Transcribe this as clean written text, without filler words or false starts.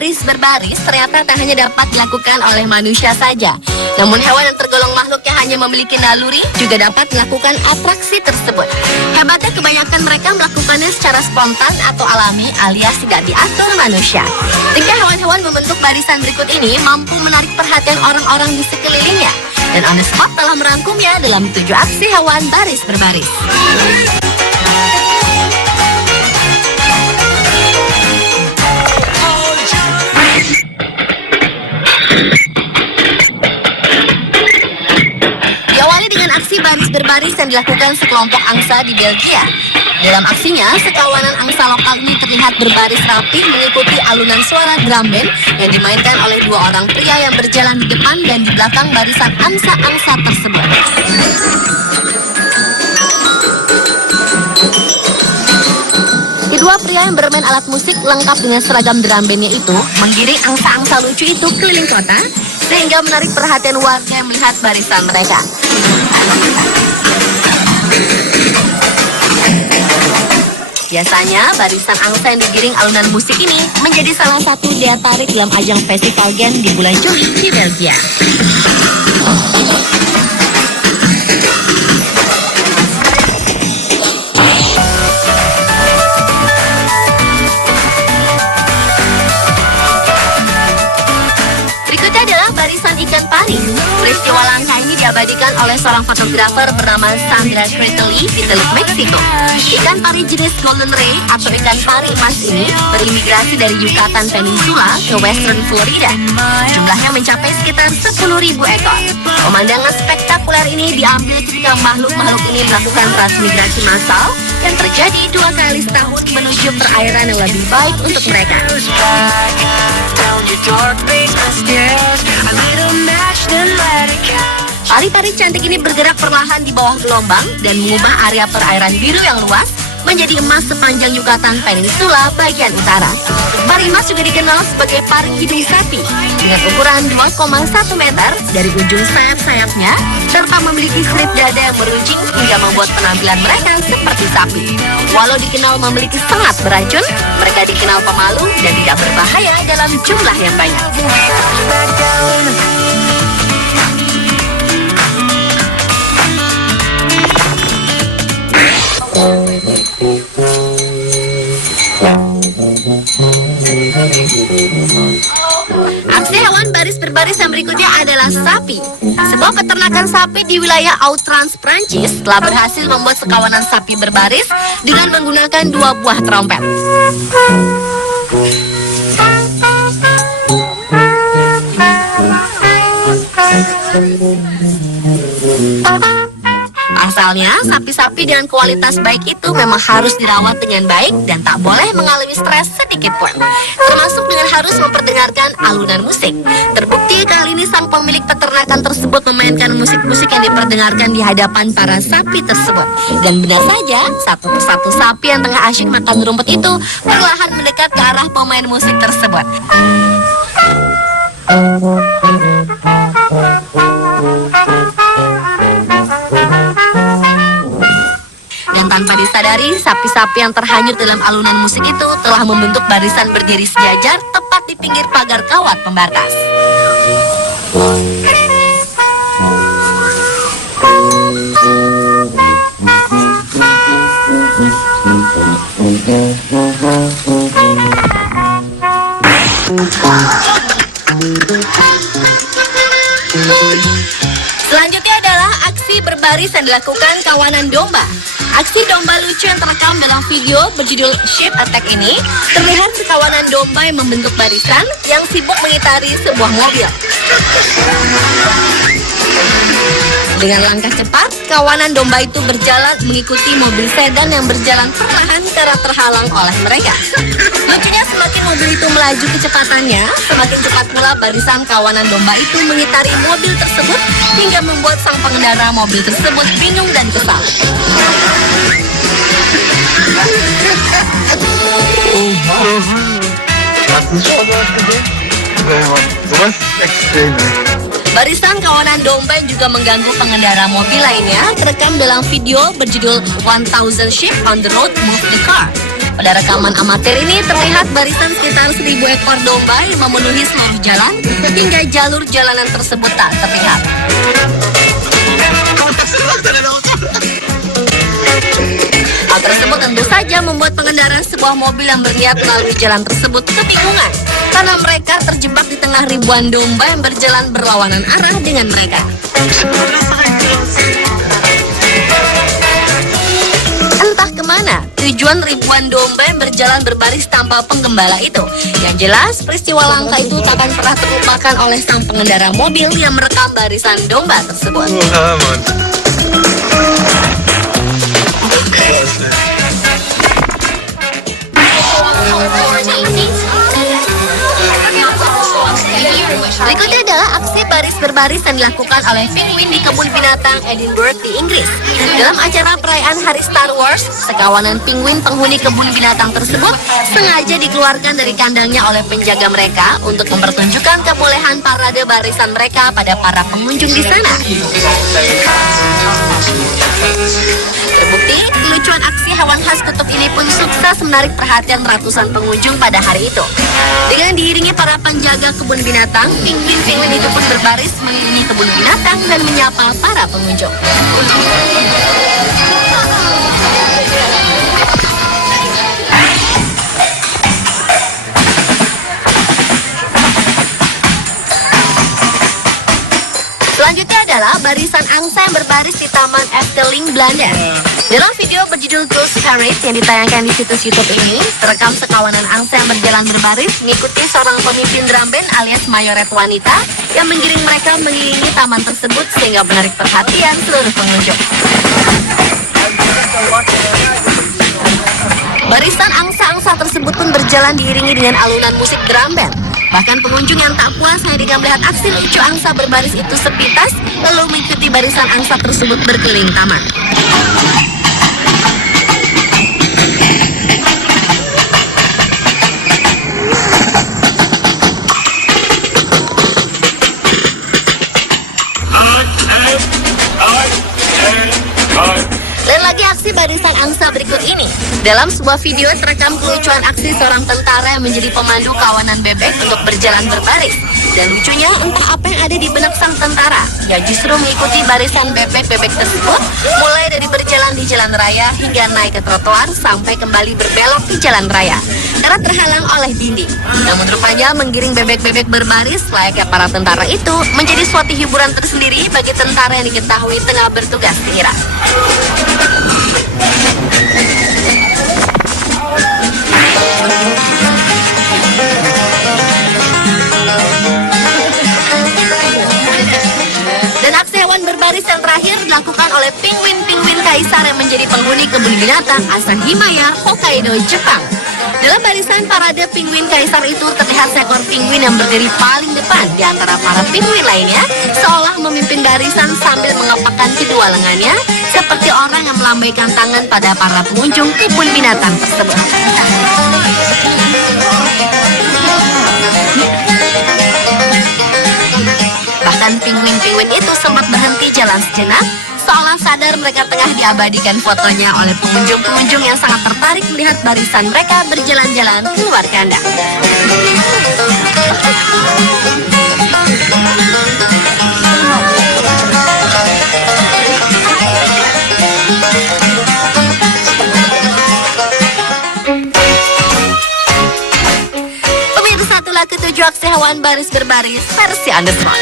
baris berbaris ternyata tak hanya dapat dilakukan oleh manusia saja. Namun hewan yang tergolong makhluk yang hanya memiliki naluri juga dapat melakukan atraksi tersebut. Hebatnya kebanyakan mereka melakukannya secara spontan atau alami alias tidak diatur manusia. Tingkah hewan-hewan membentuk barisan berikut ini mampu menarik perhatian orang-orang di sekelilingnya. Dan On The Spot telah merangkumnya dalam 7 aksi hewan baris berbaris. Diawali dengan aksi baris berbaris yang dilakukan sekelompok angsa di Belgia. Dalam aksinya, sekawanan angsa lokal ini terlihat berbaris rapi mengikuti alunan suara drum band yang dimainkan oleh 2 orang pria yang berjalan di depan dan di belakang barisan angsa-angsa tersebut. Kedua pria yang bermain alat musik lengkap dengan seragam drum bandnya itu menggiring angsa-angsa lucu itu keliling kota sehingga menarik perhatian warga yang melihat barisan mereka. Biasanya, barisan angsa yang digiring alunan musik ini menjadi salah satu daya tarik dalam ajang festival Gen di bulan Juli di Belgia. Berikutnya adalah barisan ikan pari. Peristiwa langka ini diabadikan oleh seorang fotografer bernama Sandra Cretoli di Teluk Meksiko. Ikan pari jenis Golden Ray atau ikan pari emas ini berimigrasi dari Yucatan Peninsula ke Western Florida. Jumlahnya mencapai sekitar 10.000 ekor. Pemandangan spektakuler ini diambil ketika makhluk-makhluk ini melakukan transmigrasi massal yang terjadi 2 kali setahun menuju perairan yang lebih baik untuk mereka. Pari-pari cantik ini bergerak perlahan di bawah gelombang dan mengubah area perairan biru yang luas menjadi emas sepanjang Yucatan Peninsula bagian utara. Pari emas juga dikenal sebagai pari hidung sapi dengan ukuran 2,1 meter dari ujung sayap-sayapnya serta memiliki slip dada yang meruncing hingga membuat penampilan mereka seperti sapi. Walau dikenal memiliki sengat beracun, mereka dikenal pemalu dan tidak berbahaya dalam jumlah yang banyak. Aksi hewan baris berbaris yang berikutnya adalah sapi. Sebuah peternakan sapi di wilayah Outrance, Prancis telah berhasil membuat sekawanan sapi berbaris dengan menggunakan 2 buah trompet. Asalnya, sapi-sapi dengan kualitas baik itu memang harus dirawat dengan baik dan tak boleh mengalami stres sedikit pun, termasuk dengan harus memperdengarkan alunan musik. Terbukti kali ini sang pemilik peternakan tersebut memainkan musik-musik yang diperdengarkan di hadapan para sapi tersebut. Dan benar saja, satu persatu sapi yang tengah asyik makan rumput itu perlahan mendekat ke arah pemain musik tersebut. Dan tanpa disadari, sapi-sapi yang terhanyut dalam alunan musik itu telah membentuk barisan berdiri sejajar tepat di pinggir pagar kawat pembatas. Selanjutnya adalah aksi berbaris yang dilakukan kawanan domba. Aksi domba lucu yang terekam dalam video berjudul Sheep Attack ini terlihat sekawanan domba yang membentuk barisan yang sibuk mengitari sebuah mobil. Dengan langkah cepat, kawanan domba itu berjalan mengikuti mobil sedan yang berjalan perlahan karena terhalang oleh mereka. Lucunya, semakin mobil itu melaju kecepatannya, semakin cepat pula barisan kawanan domba itu mengitari mobil tersebut hingga membuat sang pengendara mobil tersebut bingung dan kesal. Barisan kawanan domba yang juga mengganggu pengendara mobil lainnya terekam dalam video berjudul 1000 Sheep on the Road Move the Car. Pada rekaman amatir ini terlihat barisan sekitar 1.000 ekor domba yang memenuhi seluruh jalan hingga jalur jalanan tersebut tak terlihat. Hal tersebut tentu saja membuat pengendara sebuah mobil yang berniat melalui jalan tersebut kebingungan karena mereka terjebak di tengah ribuan domba yang berjalan berlawanan arah dengan mereka. Entah kemana tujuan ribuan domba yang berjalan berbaris tanpa penggembala itu. Yang jelas, peristiwa langka itu takkan pernah terlupakan oleh sang pengendara mobil yang merekam barisan domba tersebut. Berikutnya adalah aksi baris berbaris yang dilakukan oleh penguin di kebun binatang Edinburgh di Inggris. Dalam acara perayaan Hari Star Wars, sekawanan penguin penghuni kebun binatang tersebut sengaja dikeluarkan dari kandangnya oleh penjaga mereka untuk mempertunjukkan kebolehan parade barisan mereka pada para pengunjung di sana. Terbukti, kelucuan aksi hewan khas kutub ini pun sukses menarik perhatian ratusan pengunjung pada hari itu. Dengan diiringi para penjaga kebun binatang, penguin-penguin itu pun berbaris mengelilingi kebun binatang dan menyapa para pengunjung. Selanjutnya adalah barisan angsa yang berbaris di Taman Efteling, Belanda. Dalam video berjudul Ghost Parade yang ditayangkan di situs YouTube ini, terekam sekawanan angsa yang berjalan berbaris mengikuti seorang pemimpin drum band alias mayoret wanita yang menggiring mereka mengelilingi taman tersebut sehingga menarik perhatian seluruh pengunjung. Barisan angsa-angsa tersebut pun berjalan diiringi dengan alunan musik drum band. Bahkan pengunjung yang tak puas hanya dengan melihat aksi lucu angsa berbaris itu sepintas, lalu mengikuti barisan angsa tersebut berkeliling taman. Dan lagi aksi barisan angsa berikut ini. Dalam sebuah video terekam kelucuan aksi seorang tentara yang menjadi pemandu kawanan bebek untuk berjalan berbaris. Dan lucunya entah apa yang ada di benak sang tentara, yang justru mengikuti barisan bebek-bebek tersebut, mulai dari berjalan di jalan raya hingga naik ke trotoar sampai kembali berbelok di jalan raya karena terhalang oleh dinding. Namun rupanya menggiring bebek-bebek berbaris layaknya para tentara itu menjadi suatu hiburan tersendiri bagi tentara yang diketahui tengah bertugas di Irak. Dan aksi hewan berbaris yang terakhir dilakukan oleh penguin-penguin kaisar yang menjadi penghuni kebun binatang Asahimaya, Hokkaido, Jepang. Dalam barisan parade penguin kaisar itu terlihat seekor penguin yang berdiri paling depan di antara para penguin lainnya, seolah memimpin barisan sambil mengepakkan kedua lengannya, seperti orang yang melambaikan tangan pada para pengunjung kebun binatang tersebut. Bahkan penguin-penguin itu sempat berhenti jalan sejenak, seolah sadar mereka tengah diabadikan fotonya oleh pengunjung-pengunjung yang sangat tertarik melihat barisan mereka berjalan-jalan keluar kandang. Pemirsa, itulah ketujuh aksi hewan baris berbaris versi Underspot.